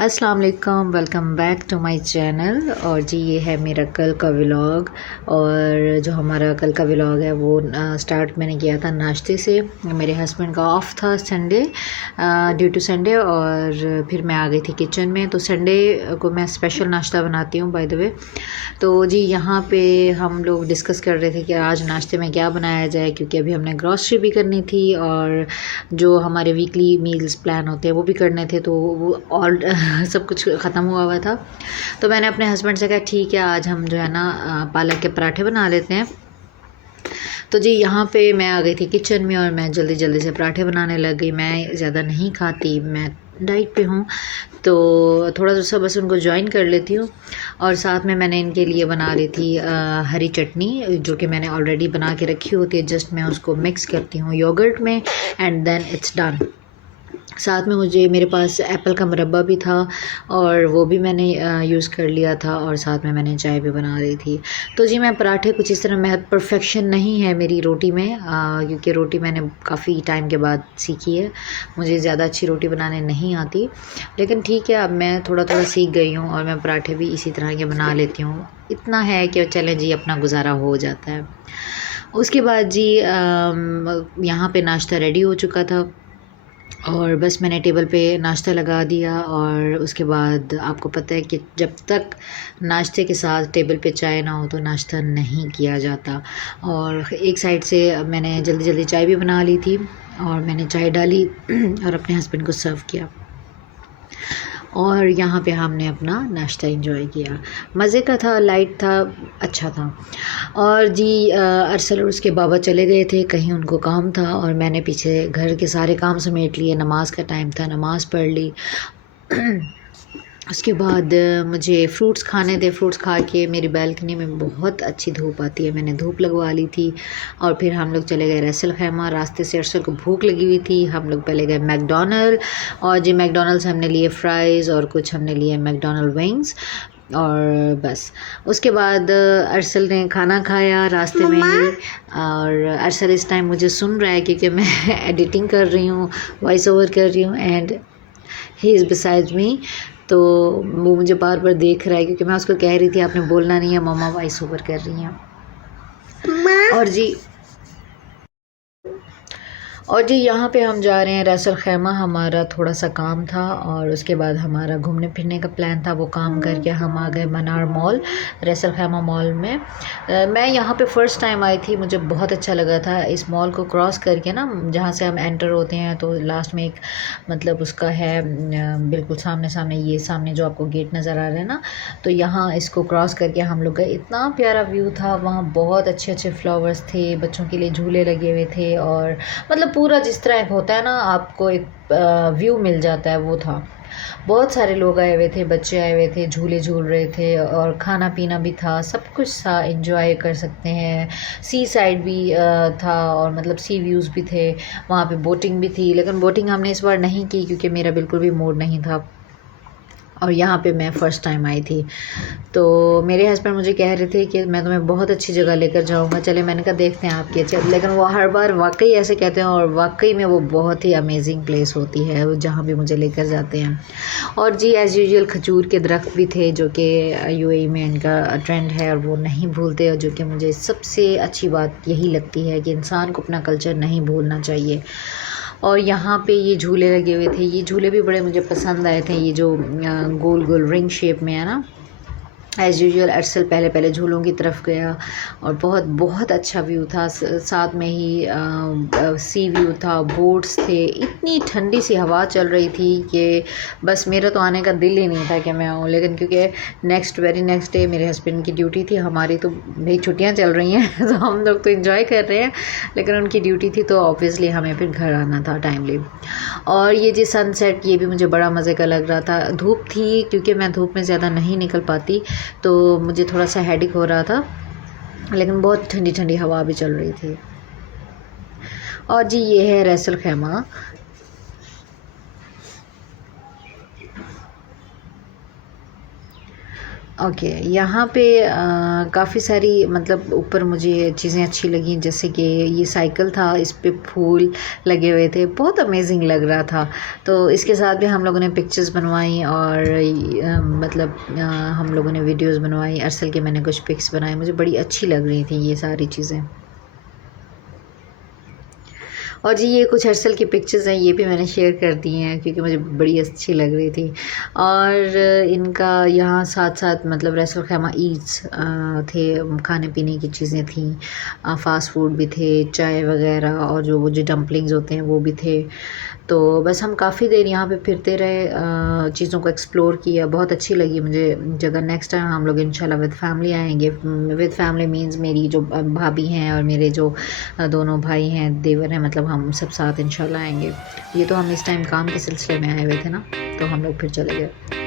अस्सलाम वालेकुम, welcome back to my channel. और जी ये है मेरा कल का व्लॉग। और जो हमारा कल का व्लॉग है वो स्टार्ट मैंने किया था नाश्ते से। मेरे हस्बैंड का ऑफ था संडे, ड्यू टू संडे। और फिर मैं आ गई थी किचन में। तो संडे को मैं स्पेशल नाश्ता बनाती हूँ बाय द वे। तो जी यहाँ पे हम लोग डिस्कस कर रहे थे कि आज नाश्ते में क्या बनाया जाए, क्योंकि अभी हमने ग्रॉसरी भी करनी थी और जो हमारे वीकली मील्स प्लान होते हैं वो भी करने थे। तो वो ऑल सब कुछ ख़त्म हुआ हुआ था। तो मैंने अपने हस्बैंड से कहा ठीक है आज हम जो है ना पालक के पराठे बना लेते हैं। तो जी यहाँ पे मैं आ गई थी किचन में और मैं जल्दी जल्दी से पराठे बनाने लग गई। मैं ज़्यादा नहीं खाती, मैं डाइट पे हूँ, तो थोड़ा सा बस उनको ज्वाइन कर लेती हूँ। और साथ में मैंने इनके लिए बना रही थी हरी चटनी, जो कि मैंने ऑलरेडी बना के रखी होती है। जस्ट मैं उसको मिक्स करती हूँ योगर्ट में एंड देन इट्स डन। साथ में मुझे मेरे पास एप्पल का मुरब्बा भी था और वो भी मैंने यूज़ कर लिया था। और साथ में मैंने चाय भी बना रही थी। तो जी मैं पराठे कुछ इस तरह, मैं परफेक्शन नहीं है मेरी रोटी में, क्योंकि रोटी मैंने काफ़ी टाइम के बाद सीखी है। मुझे ज़्यादा अच्छी रोटी बनाने नहीं आती, लेकिन ठीक है अब मैं थोड़ा थोड़ा सीख गई हूँ और मैं पराठे भी इसी तरह के बना लेती हूँ। इतना है कि चलें जी अपना गुजारा हो जाता है। उसके बाद जी यहाँ पे नाश्ता रेडी हो चुका था और बस मैंने टेबल पे नाश्ता लगा दिया। और उसके बाद आपको पता है कि जब तक नाश्ते के साथ टेबल पे चाय ना हो तो नाश्ता नहीं किया जाता। और एक साइड से मैंने जल्दी जल्दी चाय भी बना ली थी और मैंने चाय डाली और अपने हस्बैंड को सर्व किया। और यहाँ पे हमने अपना नाश्ता एंजॉय किया। मज़े का था, लाइट था, अच्छा था। और जी अरसल और उसके बाबा चले गए थे कहीं, उनको काम था और मैंने पीछे घर के सारे काम समेट लिए। नमाज का टाइम था, नमाज़ पढ़ ली। उसके बाद मुझे फ्रूट्स खाने थे। फ्रूट्स खा के मेरी बालकनी में बहुत अच्छी धूप आती है, मैंने धूप लगवा ली थी। और फिर हम लोग चले गए रसल खैमा। रास्ते से अरसल को भूख लगी हुई थी, हम लोग पहले गए मैकडोनल्ड। और जी मैकडोनल्ड से हमने लिए फ़्राइज़ और कुछ हमने लिए मैकडोनल्ड विंग्स। और बस उसके बाद अरसल ने खाना खाया रास्ते में ही। और अरसल इस टाइम मुझे सुन रहा है क्योंकि मैं एडिटिंग कर रही हूँ, वॉइस ओवर कर रही हूँ and he is beside me. तो वो मुझे बार बार देख रहा है क्योंकि मैं उसको कह रही थी आपने बोलना नहीं है, मम्मा वॉइस ओवर कर रही हैं। और जी यहाँ पे हम जा रहे हैं रसल खैमा। हमारा थोड़ा सा काम था और उसके बाद हमारा घूमने फिरने का प्लान था। वो काम करके हम आ गए मनार मॉल, रसल खैमा मॉल में। मैं यहाँ पे फ़र्स्ट टाइम आई थी, मुझे बहुत अच्छा लगा था। इस मॉल को क्रॉस करके ना, जहाँ से हम एंटर होते हैं तो लास्ट में एक मतलब उसका है बिल्कुल सामने सामने, ये सामने जो आपको गेट नज़र आ रहा है ना, तो यहाँ इसको क्रॉस करके हम लोग गए। इतना प्यारा व्यू था वहाँ, बहुत अच्छे अच्छे फ्लावर्स थे, बच्चों के लिए झूले लगे हुए थे और मतलब पूरा जिस तरह होता है ना आपको एक व्यू मिल जाता है, वो था। बहुत सारे लोग आए हुए थे, बच्चे आए हुए थे, झूले झूल रहे थे और खाना पीना भी था, सब कुछ था, एंजॉय कर सकते हैं। सी साइड भी था और मतलब सी व्यूज़ भी थे वहाँ पे। बोटिंग भी थी, लेकिन बोटिंग हमने इस बार नहीं की क्योंकि मेरा बिल्कुल भी मूड नहीं था और यहाँ पे मैं फ़र्स्ट टाइम आई थी। तो मेरे हस्बैंड मुझे कह रहे थे कि मैं तुम्हें बहुत अच्छी जगह लेकर जाऊँगा। चले, मैंने कहा देखते हैं आपकी अच्छी, लेकिन वो हर बार वाकई ऐसे कहते हैं और वाकई में वो बहुत ही अमेजिंग प्लेस होती है वो जहाँ भी मुझे लेकर जाते हैं। और जी एज़ यूजुअल खजूर के दरख्त भी थे जो कि यूएई में इनका ट्रेंड है और वो नहीं भूलते। और जो कि मुझे सबसे अच्छी बात यही लगती है कि इंसान को अपना कल्चर नहीं भूलना चाहिए। और यहाँ पे ये झूले लगे हुए थे, ये झूले भी बड़े मुझे पसंद आए थे। ये जो गोल गोल रिंग शेप में है ना, एज़ यूजुअल अरसल पहले पहले झूलों की तरफ गया और बहुत बहुत अच्छा व्यू था। साथ में ही सी व्यू था, बोट्स थे, इतनी ठंडी सी हवा चल रही थी कि बस मेरा तो आने का दिल ही नहीं था कि मैं आऊँ। लेकिन क्योंकि वेरी नेक्स्ट डे मेरे हस्बैंड की ड्यूटी थी, हमारी तो भाई छुट्टियाँ चल रही हैं तो हम लोग तो इन्जॉय कर रहे हैं, लेकिन उनकी ड्यूटी थी तो ऑब्वियसली हमें फिर घर आना था टाइमली। और ये जी सनसेट, ये भी मुझे बड़ा मज़े का लग रहा था। धूप थी क्योंकि मैं धूप में ज़्यादा नहीं निकल पाती तो मुझे थोड़ा सा हेडेक हो रहा था, लेकिन बहुत ठंडी ठंडी हवा भी चल रही थी। और जी ये है रसल खैमा। ओके, यहाँ पे काफ़ी सारी मतलब ऊपर मुझे चीज़ें अच्छी लगी, जैसे कि ये साइकिल था, इस पे फूल लगे हुए थे, बहुत अमेजिंग लग रहा था। तो इसके साथ भी हम लोगों ने पिक्चर्स बनवाई और मतलब हम लोगों ने वीडियोस बनवाई। अरसल के मैंने कुछ पिक्स बनाए, मुझे बड़ी अच्छी लग रही थी ये सारी चीज़ें। और जी ये कुछ अरसल की पिक्चर्स हैं, ये भी मैंने शेयर कर दी हैं क्योंकि मुझे बड़ी अच्छी लग रही थी। और इनका यहाँ साथ साथ मतलब रसूल खैमा ईट्स थे, खाने पीने की चीज़ें थी, फ़ास्ट फूड भी थे, चाय वगैरह और जो वो जो डम्पलिंग्स होते हैं वो भी थे। तो बस हम काफ़ी देर यहाँ पे फिरते रहे, चीज़ों को एक्सप्लोर किया, बहुत अच्छी लगी मुझे जगह। नेक्स्ट टाइम हम लोग इंशाल्लाह विद फैमिली आएंगे। विद फैमिली मीन्स मेरी जो भाभी हैं और मेरे जो दोनों भाई हैं, देवर हैं, मतलब हम सब साथ इंशाल्लाह आएंगे। ये तो हम इस टाइम काम के सिलसिले में आए हुए थे ना, तो हम लोग फिर चले गए।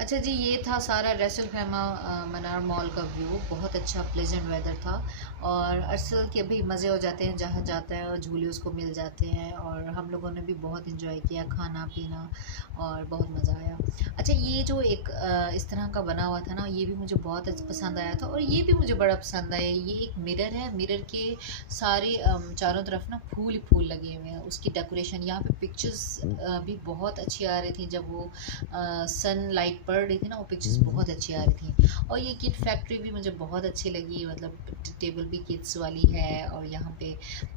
अच्छा जी, ये था सारा रसूल खैमा मनार मॉल का व्यू। बहुत अच्छा प्लेजेंट वेदर था और अरसल के भी मज़े हो जाते हैं, जहाँ जाता है और झूले उसको मिल जाते हैं। और हम लोगों ने भी बहुत इंजॉय किया, खाना पीना और बहुत मज़ा आया। अच्छा, ये जो एक इस तरह का बना हुआ था ना, ये भी मुझे बहुत पसंद आया था और ये भी मुझे बड़ा पसंद आया। ये एक मिरर है, मिरर के सारे चारों तरफ ना फूल ही फूल लगे हुए हैं, उसकी डेकोरेशन। यहाँ पे पिक्चर्स भी बहुत अच्छी आ रही थी, जब वो सन लाइट पड़ रही थी ना, वो पिक्चर्स बहुत अच्छी आ रही थी। और ये किड फैक्ट्री भी मुझे बहुत अच्छी लगी, मतलब टेबल भी किड्स वाली है और यहाँ पे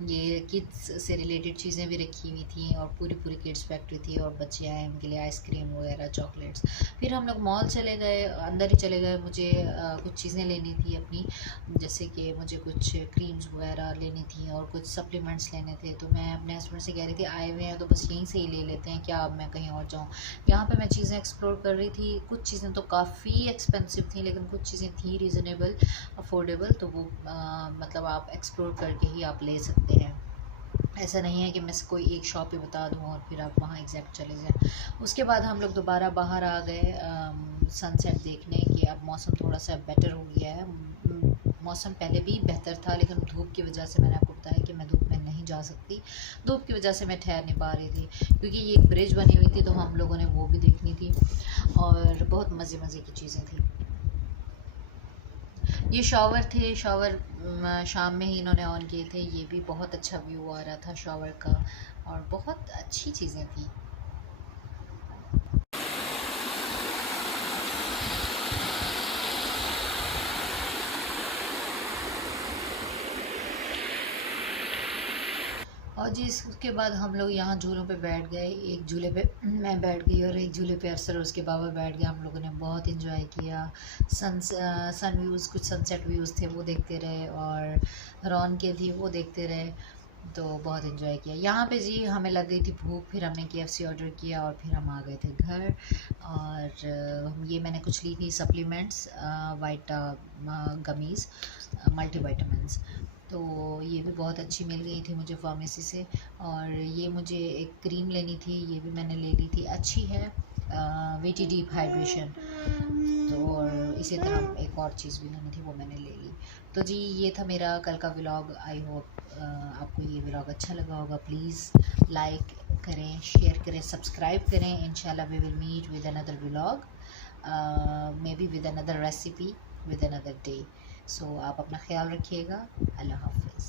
ये किड्स से रिलेटेड चीज़ें भी रखी हुई थी और पूरी पूरी किड्स फैक्ट्री थी और बच्चे आए उनके लिए आइसक्रीम वगैरह, चॉकलेट्स। फिर हम लोग मॉल चले गए, अंदर ही चले गए। मुझे कुछ चीज़ें लेनी थी अपनी, जैसे कि मुझे कुछ क्रीम्स वगैरह लेनी थी और कुछ सप्लीमेंट्स लेने थे। तो मैं अपने हस्बैंड से कह रही थी आए हुए हैं तो बस यहीं से ही ले लेते हैं, क्या अब मैं कहीं और जाऊँ। यहाँ पे मैं चीज़ें एक्सप्लोर कर रही थी, कुछ चीज़ें तो काफ़ी एक्सपेंसिव थी लेकिन कुछ चीज़ें थी रीज़नेबल, अफोर्डेबल। तो वो मतलब आप एक्सप्लोर करके ही आप ले सकते हैं। ऐसा नहीं है कि मैं कोई एक शॉप ही बता दूँ और फिर आप वहाँ एग्जैक्ट चले जाएँ। उसके बाद हम लोग दोबारा बाहर आ गए सनसेट देखने, कि अब मौसम थोड़ा सा बेटर हो गया है। मौसम पहले भी बेहतर था लेकिन धूप की वजह से, मैंने आपको बताया कि मैं धूप में नहीं जा सकती, धूप की वजह से मैं ठहर नहीं पा रही थी। क्योंकि ये एक ब्रिज बनी हुई थी तो हम लोगों ने वो भी देखनी थी और बहुत मज़े मज़े की चीज़ें थी। ये शॉवर थे, शॉवर शाम में ही इन्होंने ऑन किए थे। ये भी बहुत अच्छा व्यू आ रहा था शॉवर का और बहुत अच्छी चीज़ें थी। और जी इसके बाद हम लोग यहाँ झूलों पे बैठ गए। एक झूले पे मैं बैठ गई और एक झूले पे अरसर और उसके बाबा बैठ गए। हम लोगों ने बहुत इन्जॉय किया। सन व्यूज़, कुछ सनसेट व्यूज़ थे वो देखते रहे और रौन के थी वो देखते रहे। तो बहुत इन्जॉय किया। यहाँ पे जी हमें लग गई थी भूख, फिर हमने KFC ऑर्डर किया और फिर हम आ गए थे घर। और ये मैंने कुछ ली थी सप्लीमेंट्स, वाइटा गमीज़, मल्टी वाइटामिन। तो ये भी बहुत अच्छी मिल गई थी मुझे फार्मेसी से। और ये मुझे एक क्रीम लेनी थी, ये भी मैंने ले ली थी, अच्छी है, वीटी डीप हाइड्रेशन। तो और इसी तरह एक और चीज़ भी लेनी थी, वो मैंने ले ली। तो जी ये था मेरा कल का व्लॉग। आई होप आपको ये व्लॉग अच्छा लगा होगा। प्लीज़ लाइक करें, शेयर करें, सब्सक्राइब करें। इंशाल्लाह we will meet with another vlog, maybe with another recipe, with another day. So आप अपना ख्याल रखिएगा। अल्लाह हाफिज़।